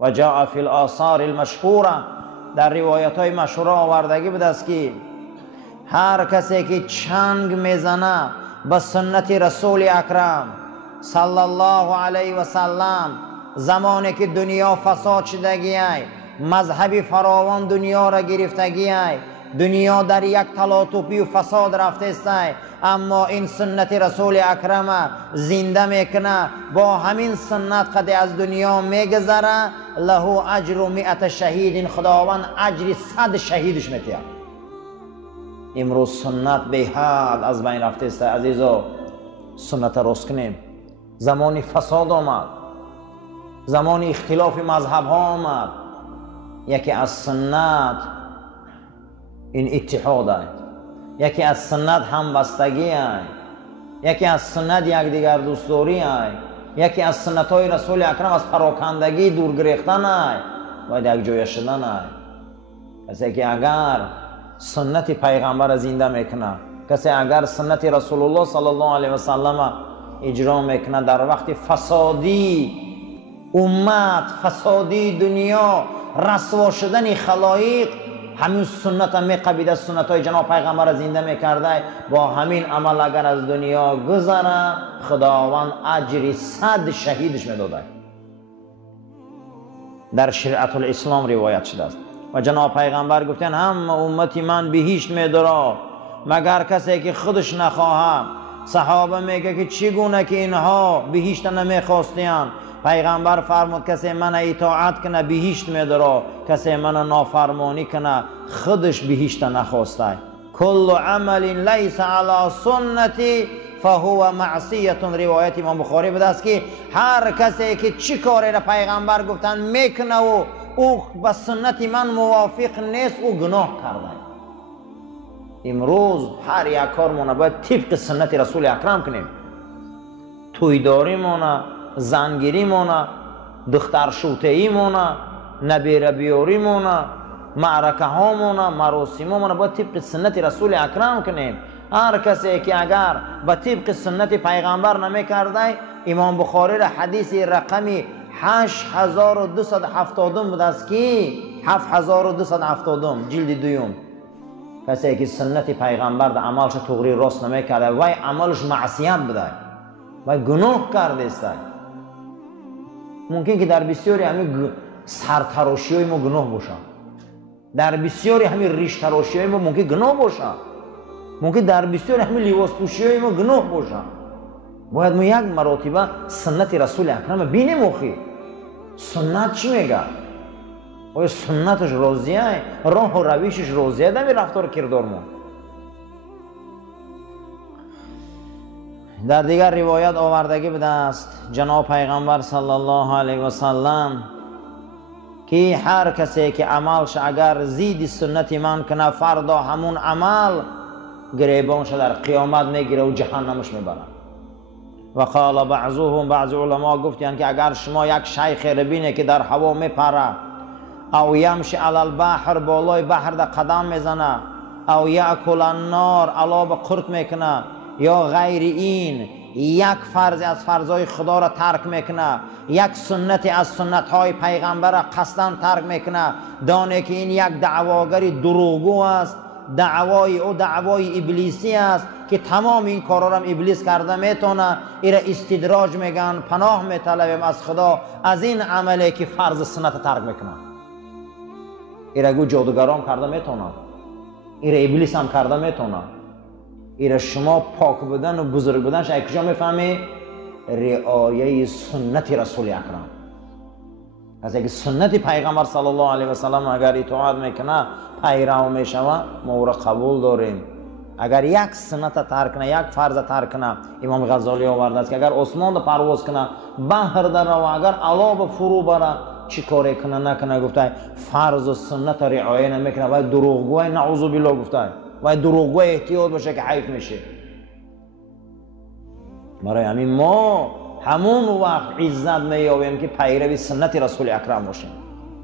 و جاء فی الآثار المشهوره، در روایت های مشهوره آوردگی بود است که هر کسی که چنگ میزنه به سنت رسول اکرم صلی الله علیه و سلم، زمانی که دنیا فساد شدگی ای، مذهبی فراوان دنیا را گرفتگی ای، دنیا در یک تلاطفی و فساد رفته است، اما این سنت رسول اکرم زنده میکنه، با همین سنت قد از دنیا میگذره، له اجر 100 شهید، خداوند اجر 100 شهیدش میده. امروز سنت به حد از بین رفته است عزیزا. سنت راست کنیم. زمانی فساد آمد، زمان اختلاف مذهب ها آمد. یکی از سنت این اتحاد است، یکی از سنت همبستگی است، یکی از سنت یکدیگر دوستداری است، یکی از سنت های رسول اکرم از پراکندگی دور گریختن است، باید یک جای شدن است. کسی که اگر سنت پیغمبر زنده میکنه، کسی اگر سنت رسول الله صلی الله علیه و سلم اجرا میکنه، در وقت فسادی امت، فسادی دنیا، رسوا شدن خلایق، همین سنت هم میقبیده، سنت های جناب پیغمبر زنده میکرده، با همین عمل اگر از دنیا گذره، خداوند اجر 100 شهیدش میداده. در شریعت الاسلام روایت شده است و جناب پیغمبر گفتن همه امتی من بهشت میدره مگر کسی که خودش نخواهد. صحابه میگه که چگونه که اینها بهشت نمیخواستین؟ پیغمبر فرمود کسی من اطاعت کنه بهشت میدره، کسی من نافرمانی کنه خودش بهشت نخواسته. کل عمل لیس علی سنتی فهو معصیه، روایت امام بخاری بوده است که هر کسی که چی کاری را پیغمبر گفتن میکنه و او با سنت من موافق نیست، او گناه کرده. امروز هر یک کارمون باید طبق سنت رسول اکرم کنیم. تویداری مونه، زنگیری مونه، دختر شوتهی مونه، نبیره بیاری مونه، معرکه ها مونه، مراسم مونه، باید طبق سنت رسول اکرم کنیم. هر کسی که اگر با طبق سنت پیغمبر نمیکرده، امام بخاری را حدیث رقمی 8270 بود است که 7270 جلد دوم، کسی که سنت پیغمبر در عملش تغییر راست نمیکرده، وای عملش معصیت بوده، وای گناه کرده است. ممکن که در بسیاری همین سرتراشی های ما گناه باشه، در بسیاری همین ریش تراشی های ما ممکن گناه باشه، ممکن در بسیاری همین لباس پوشی های ما گناه باشه. باید ما یک مراتبه سنت رسول اکرم بینیم. اخی سنت چی میگه؟ آیا سنتش راضیه؟ راه و رویشش راضیه در رفتار کردار ما؟ در دیگر روایت آوردگی بوده است جناب پیغمبر صلی الله علیه و سلم که هر کسی که عملش اگر زید سنت من کنه، فردا همون عمل گریبانش در قیامت میگیره و جهنمش میبره. و قال بعضهم، بعض علما گفتن که اگر شما یک شیخ ببینه که در هوا میپره، او یمشی علی البحر، بالای بحر در قدم میزنه، او یاکل النار، علاب قرط میکنه، یا غیر این یک فرض از فرضای خدا را ترک میکنه، یک سنت از سنت های پیغمبر را قصداً ترک میکنه، دانه که این یک دعواگر دروغگو است، دعوای او دعوای ابلیسی است که تمام این کارا را ابلیس کرده میتونه. ایره استدراج میگن، پناه میطلبیم از خدا از این عملی که فرض سنت ترک میکنه. ایره گو جادوگران کرده میتونه، ایره ابلیس هم کرده میتونه. ایره شما پاک بودن و بزرگ بودنش از کجا میفهمی؟ رعایه سنت رسول اکرم. از اگه سنت پیغمبر صلی الله علیه و سلم اگر اطاعت میکنه، پیرو میشوه، ما او را قبول داریم. اگر یک سنت ترک کنه، یک فرض ترک کنه، امام غزالی آورده است که اگر آسمان را پرواز کنه، بحر در رو، اگر علاب فرو بره، چی کاری کنه نکنه، گفته فرض و سنت رعایه نمیکنه، باید دروغگوی نعوذ بالله، گفته باید دروغگوی احتیاط باشه که حیف میشه. برای همین ما همون وقت عزت میابیم که پیروی سنت رسول اکرم باشیم.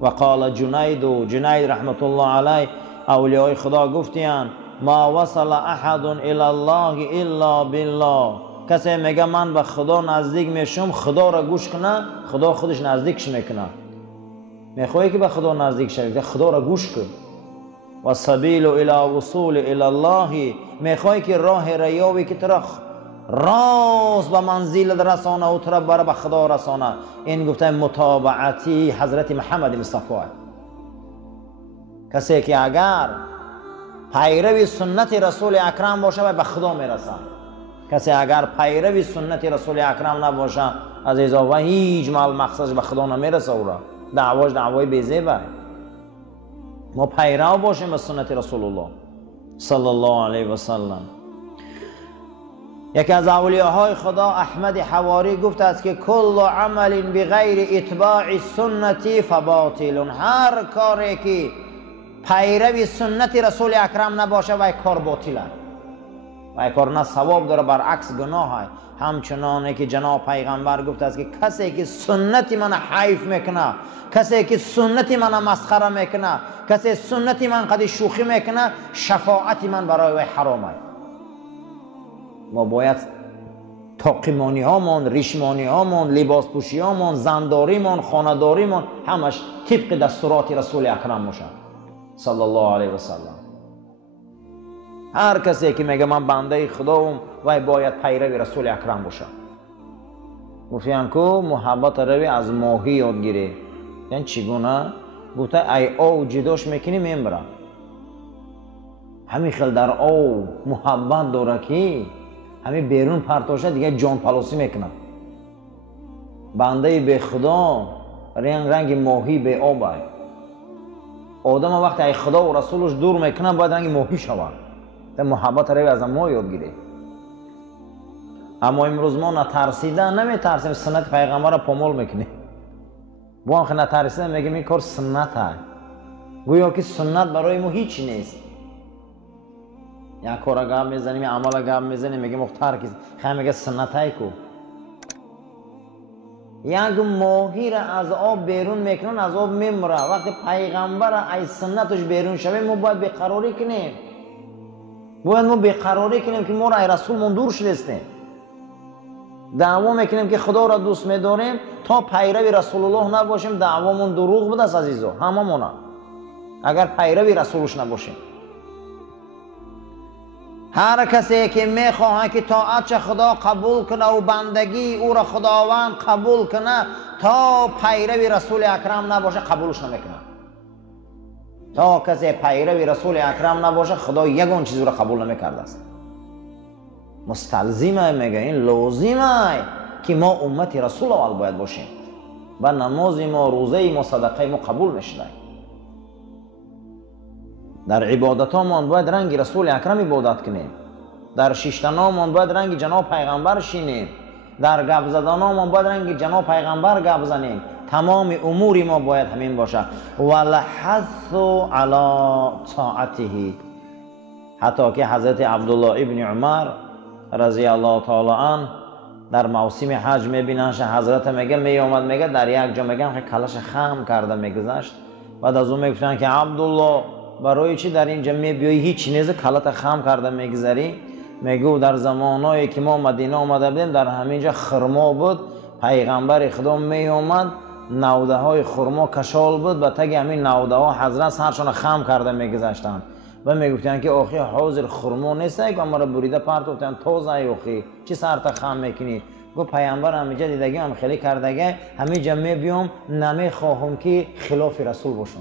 و قال جنید رحمت الله علیه، اولیای خدا گفتیان ما وصل احد الی الله الا بالله، کسی میگه من به خدا نزدیک میشم، خدا را گوش کنه، خدا خودش نزدیکش میکنه. میخوای که به خدا نزدیک شوی، خدا را گوش کن. و سبیل الی وصول الی الله، میخوای که راه ریاوی که تو را راست به منزل رسانه و تو را بر به خدا رسانه. این گفته متابعتی حضرت محمد مصطفی. کسی که اگر پیروی سنت رسول اکرم باشه به خدا میرسه. کسی اگر پیروی سنت رسول اکرم نباشه عزیزا و هیچ مقصدش به خدا نمیرسه. او را دعواش دعوای بیزیبه. ما پیرو باشیم به سنت رسول الله صلی الله علیه و سلم. یکی از اولیاءهای خدا احمد حواری گفته است که کل عمل بغیر اتباع سنتی فباطل. هر کاری که پیروی سنت رسول اکرم نباشه و کار باطله، و کار نه ثواب داره برعکس گناه های. همچنانه که جناب پیغمبر گفته است که کسی که سنت من حیف میکنه، کسی که سنت من مسخره میکنه، کسی سنت من قد شوخی میکنه، شفاعت من برای وی حرامه. ما باید تاقیمانی هامون، ریشمانی هامون، لباس پوشی هامون، زنداریمون، خانداریمون همش طبق دستورات رسول اکرم باشه صلی الله علیه و سلم. هر کسی که میگه من بنده خداام و باید پیرو رسول اکرم باشه. گفتن کو محبت روی از ماهی یاد گیره. یعنی چگونه؟ گفته ای آو جداش میکنی میمرم. همین خیل در آو محبت داره که همین بیرون پرتاشه دیگه جان پلاسی میکنه. بنده به خدا رنگ ماهی به آبه. آدم وقتی ای خدا و رسولش دور میکنه باید رنگ ماهی شود. محبت روی از ما یاد گیره. اما امروز ما نترسیده نمیترسیم سنت پیغمبر را پامال میکنیم. با آنخه نترسیده میگیم این کار سنت های. گویا که سنت برای ما هیچی نیست. یک کار گام میزنیم، یک عمل گام میزنیم، میگیم مختار کیست خیلی میگه سنت های کو. یک ماهی را از آب بیرون میکنن از آب میمره. وقتی پیغمبر ای سنتش بیرون شوه ما باید بیقراری کنیم. باید ما بیقراری کنیم که ما را ای رسول من دور شدستیم. دعوا میکنیم که خدا را دوست میداریم تا پیروی رسول الله نباشیم دعوامون دروغ بوده است عزیزا. هممونا اگر پیروی رسولش نباشیم. هر کسی که میخواه که طاعت خدا قبول کنه و بندگی او را خداوند قبول کنه تا پیروی رسول اکرم نباشه قبولش نمیکنه. تا کسی پیروی رسول اکرم نباشه خدا یگان چیز را قبول نمیکرده است. مستلزمه میگه این لازمه که ما امت رسول اول باید باشیم و نماز ما، روزه ما، صدقه ما قبول نشده. در عبادت هامان باید رنگ رسول اکرم عبادت کنیم. در شیشتنامان باید رنگ جناب پیغمبر شینیم. در گپ زدنامان باید رنگ جناب پیغمبر گپ زنیم. تمام امور ما باید همین باشه. والحث علی طاعته. حتی که حضرت عبدالله ابن عمر رضی الله تعالی عنه در موسم حج میبیننش حضرت میگه میومد میگه در یک جا میگن کلش خم کرده میگذشت. بعد از اون میگفتن که عبدالله برای چی در اینجا میبیایی هیچ چیز کلت خم کرده میگذری؟ میگو در زمانایی که ما مدینه آمده بودیم در همینجا خرما بود. پیغمبر خدا میومد نوده های خرما کشال بود و تگ همین نوده ها حضرت سرشان خم کرده میگذشتن و میگفتن که آخی حاضر خرما نیست که ما را بریده پرت گفتن تازه آخی چی سرت خم میکنی؟ گو پیامبر همینجا دیدگی هم خیلی کردگه همینجا میبیام نمیخواهم که خلاف رسول باشم.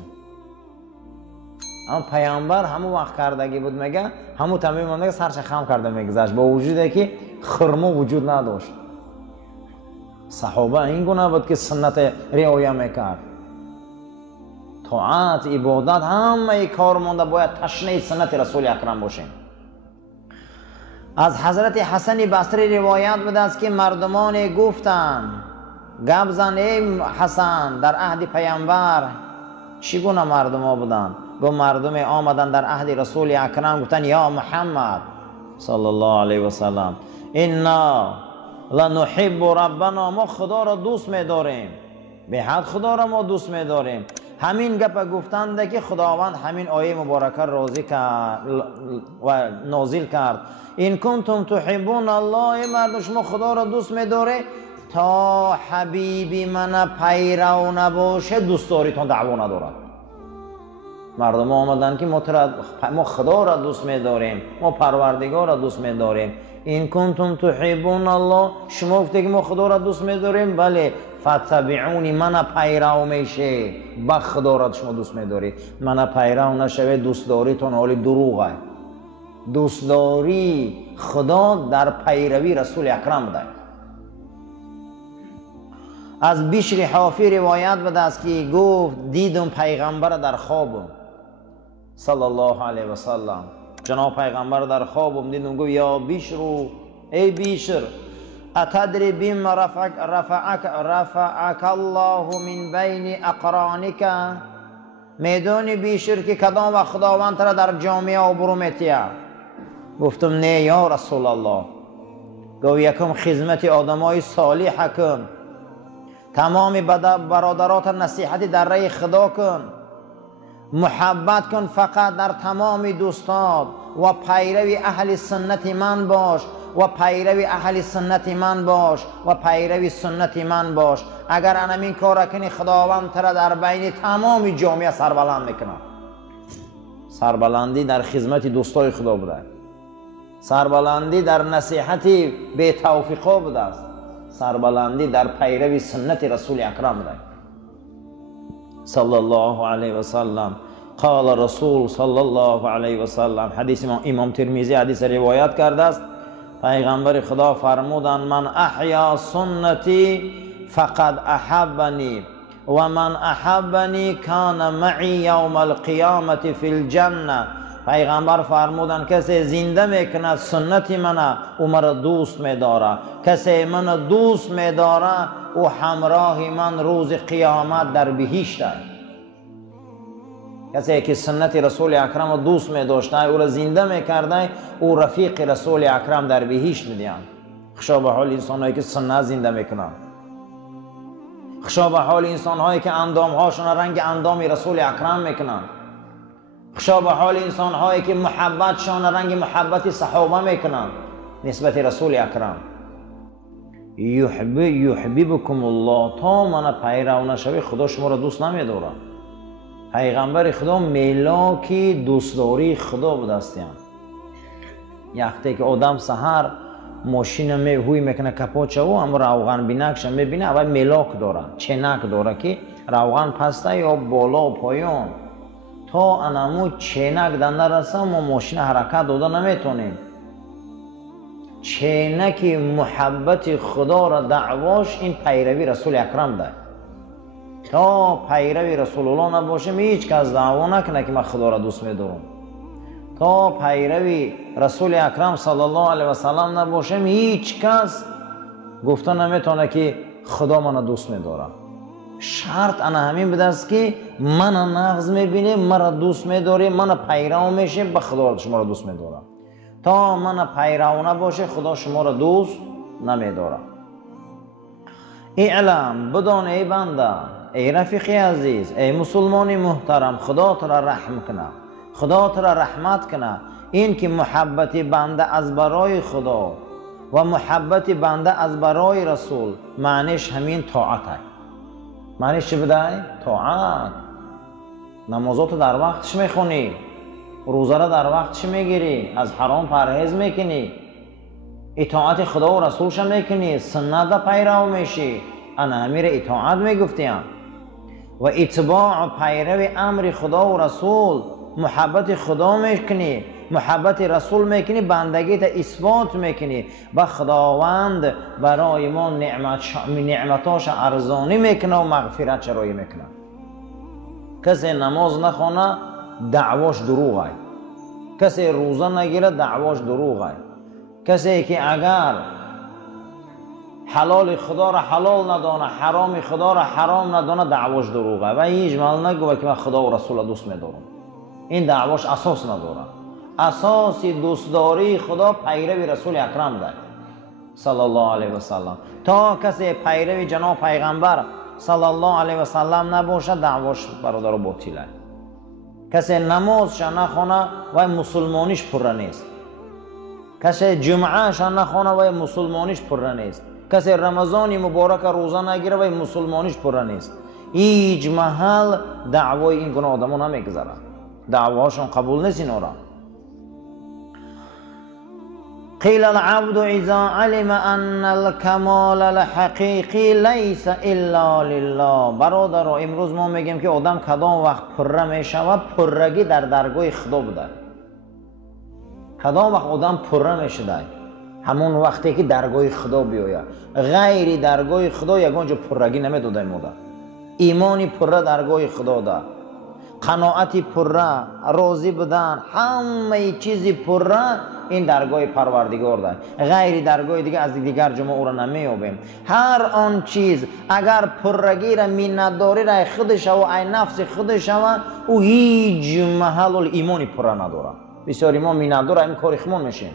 اما پیامبر همون وقت کردگی بود میگه همون تمام مونده سرش خم کرده میگذشت با وجودی که خرما وجود نداشت. صحابه این گونه بود که سنت رعایت میکرد. طاعت عبادت همه کار مونده باید تشنه سنت رسول اکرم باشیم. از حضرت حسن بصری روایت بوده است که مردمان گفتند گپ زن ای حسن در عهد پیامبر. چگونه مردم بودند؟ گفت مردم آمدن در عهد رسول اکرم گفتن یا محمد صلی الله علیه و سلم انا لنحب ربنا، ما خدا را دوست می‌داریم، به حد خدا را ما دوست می‌داریم. همین گپ گفتند که خداوند همین آیه مبارکه راضی کرد و نازل کرد این کنتم تحبون الله. مردم شما خدا را دوست می‌داره تا حبیبی من پیرو نباشه دوستداریتان دعوا ندارد. مردم آمدن که ما خدا را دوست می‌داریم، ما پروردگار را دوست می‌داریم. این کنتم تحبون الله، شما گفته که ما خدا را دوست می‌داریم، بله فتبعونی، من پیرو میشه. با خدا را شما دوست می‌دارید، من پیرو نشوه دوستداریتون حالی دروغه. دوستداری خدا در پیروی رسول اکرم ده. از بشر حافی روایت بده است که گفت دیدم پیغمبر در خوابم صلی الله علیه و سلم. جناب پیغمبر در خوابم دیدم، گفت یا بشر، ای بشر، اتدری بما رفعک الله من بین اقرانک، میدونی بشر که کدام و خداوند را در جامعه آبرو میتیه؟ گفتم نه یا رسول الله. گفت یکم خدمت آدمای صالح کن، تمام برادرات نصیحتی در راه خدا کن، محبت کن فقط در تمام دوستات و پیروی اهل سنت من باش و پیروی اهل سنت من باش و پیروی سنت من باش. اگر انمین کار کنی خداوند تر در بین تمام جامعه سربلند میکنه. سربلندی در خدمت دوستای خدا بوده، سربلندی در نصیحتی به توفیقا بوده است، سربلندی در پیروی سنت رسول اکرم بوده صلی الله علیه و سلم. قال رسول صلی الله علیه و سلم، حدیث امام ترمذی حدیث روایت کرده است، پیغمبر خدا فرمودند من احیا سنتی فقد احبنی و من احبنی کان معی یوم القیامت فی الجنه. پیغمبر فرمودند کسی زنده میکند سنت من او مرا دوست میداره، کسی من دوست میداره او همراه من روز قیامت در بهشت است. کسی که سنت رسول اکرم دوست میداشته او را زنده میکرده او رفیق رسول اکرم در بهشت میدیان. خشا به حال انسانهایی که سنت زنده میکنن، خشا به حال انسانهایی که اندامهاشون رنگ اندام رسول اکرم میکنن، خشا به حال انسان هایی که محبتشان رنگ محبت صحابه میکنن نسبت رسول اکرم. یحببکم الله، تا من پیرو نشوی خدا شما را دوست نمیداره. پیغمبر خدا ملاکی دوستداری خدا بود استیان. یخته که آدم سحر ماشین هوی میکنه کپاچه و اما روغن بینکش میبینه اول ملاک داره، چنک داره که روغن پسته یا بالا و پایان، تا انمو چینک دنده رسه ما ماشین حرکت داده نمیتونیم. چینک محبت خدا را دعواش این پیروی رسول اکرم ده. تا پیروی رسول الله نباشه هیچ کس دعوا نکنه که من خدا را دوست میدارم. تا پیروی رسول اکرم صلی الله علیه و سلم نباشه هیچ کس گفته نمیتونه که خدا من دوست میداره. شرط انا همین بوده است که من نغز میبینه مرا دوست میداره، من پیرو میشه به خدا شما را دوست میداره. تا من پیرو نباشه خدا شما را دوست نمیداره. اعلم، بدان ای بنده، ای رفیق عزیز، ای مسلمان محترم، خدا تو را رحم کنه، خدا تو را رحمت کنه. این که محبت بنده از برای خدا و محبت بنده از برای رسول معنیش همین طاعت است. معنیش چی بوده؟ طاعت. نمازات در وقتش میخونی، روزه را در وقتش میگیری، از حرام پرهیز میکنی، اطاعت خدا و رسولش میکنی، سنت را پیرو میشی، انا همین اطاعت میگفتیم. و اتباع پیرو امر خدا و رسول، محبت خدا میکنی، محبت رسول میکنی، بندگیت اثبات میکنی، با خداوند برای ما نعمتاش ارزانی میکنه و مغفرت چرایی میکنه. کسی نماز نخونه دعواش دروغه، کسی روزه نگیره دعواش دروغه، کسی که اگر حلال خدا را حلال ندانه، حرام خدا را حرام ندانه دعواش دروغه و هیچ مال نگوه که من خدا و رسول دوست میدارم. این دعواش اساس نداره. اساس دوستداری خدا پیروی رسول اکرم ده صلی الله علیه و سلم. تا کسی پیروی جناب پیغمبر صلی الله علیه و سلم نباشه دعواش برادر و باطله. کسی نمازش نخونه و مسلمانیش پره نیست، کسی جمعهش نخونه و مسلمانیش پره نیست، کسی رمضان مبارک روزه نگیره و مسلمانیش پره نیست. هیچ محل دعوای این گونه آدمو نمیگذاره، دعواشون قبول نیست اینا را. قیل العبد اذا علم ان الکمال الحقیقی لیس الا لله. برادر، امروز ما میگیم که آدم کدام وقت پره میشود؟ پرگی در درگاه خدا بوده. کدام وقت آدم پره میشده؟ همون وقتی که درگاه خدا بیاید. غیر درگاه خدا یگانجا پرگی نمیدوده ماده. ایمانی پره درگاه خدا ده، قناعتی پره، راضی بودن، همه چیزی پره این درگاه پروردگار ده. غیر درگاه دیگه از دیگر جمعه او را نمیابیم. هر آن چیز اگر پرگی را مینداری را خودش و ای نفس خودش و او هیچ محل ایمانی پره نداره. بسیاری ما میندار این کار خمون میشیم،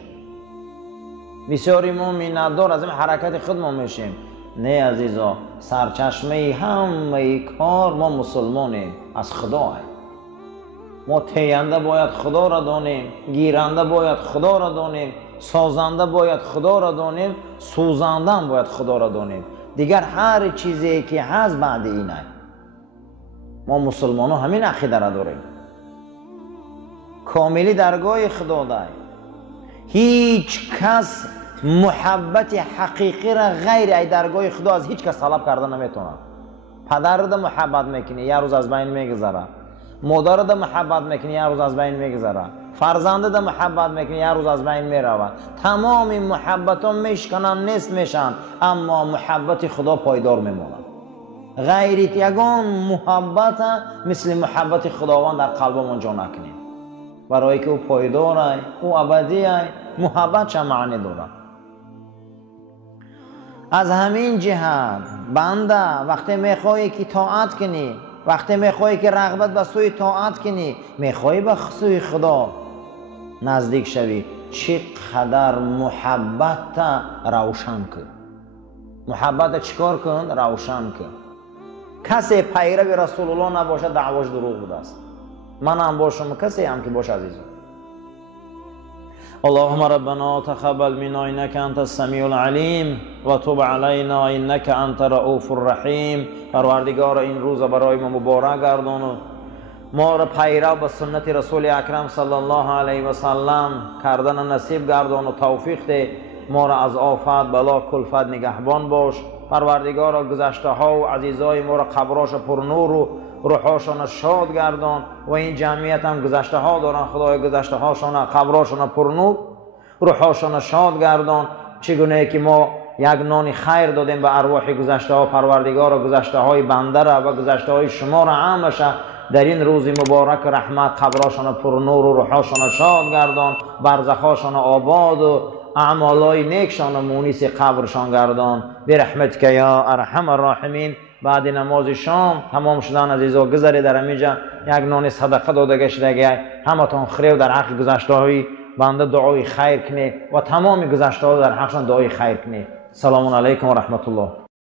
بسیاری ما میندار از این حرکت خودمون میشیم. نه عزیزا، سرچشمه همه کار ما مسلمانیم از خدا. ما تینده باید خدا را دانیم، گیرنده باید خدا را دانیم، سازنده باید خدا را دانیم، سوزنده هم باید خدا را دانیم. دیگر هر چیزی که هست بعد اینه. ما مسلمان ها همین عقیده را داریم. کاملی درگاه خدا ده. هیچ کس محبت حقیقی را غیر ای درگاه خدا از هیچ کس طلب کرده نمیتونه. پدر را محبت میکنی، یه روز از بین میگذره. مادر را محبت میکنی، یه روز از بین میگذره. فرزند را محبت میکنی، یه روز از بین میرود. تمام محبت ها میشکنن، نیست میشن، اما محبت خدا پایدار میمونه. غیریت یگان محبت مثل محبت خداوند در قلبمون جا نکنیم، برای که او پایداره، او ابدیه. محبت چه معنی داره؟ از همین جهت بنده وقتی میخوایی که طاعت کنی، وقتی میخوایی که رغبت به سوی طاعت کنی، میخوایی به سوی خدا نزدیک شوی، چقدر محبت روشن کن. محبت چیکار کن؟ روشن کن. کسی پیرو رسول الله نباشه دعواش دروغ بوده است. من هم باشم، کسی هم که باشه عزیزم. اللهم ربنا تقبل منا انك انت السميع العليم و تب علينا انك انت رؤوف الرحیم. پروردگار این روز برای ما مبارک گردان و ما را پیرو به سنت رسول اکرم صلی الله علیه و سلم کردن نصیب گردان و توفیق ده. ما را از آفت بلا کلفت نگهبان باش. پروردگار گذشته ها و عزیزای ما را قبراش پر نور و روحاشون شاد گردان و این جمعیت هم گذشته ها دارن. خدای گذشته هاشون قبراشون پر نور، روحاشون شاد گردان. چگونه که ما یک نان خیر دادیم به ارواح گذشته ها، پروردگار گذشته های بنده را و گذشته های شما را همشه در این روز مبارک رحمت قبراشون پر نور و روحاشون شاد گردان. برزخاشون آباد و اعمالای نیکشان و مونس قبرشان گردان برحمتک یا ارحم الراحمین. بعد نماز شام تمام شدن عزیزا گذری در اینجا یک نان صدقه داده گشته. همتون خیر در حق گذشته های بنده دعای خیر کنی و تمام گذشته ها در حقشان دعای خیر کنی. سلام علیکم و رحمت الله.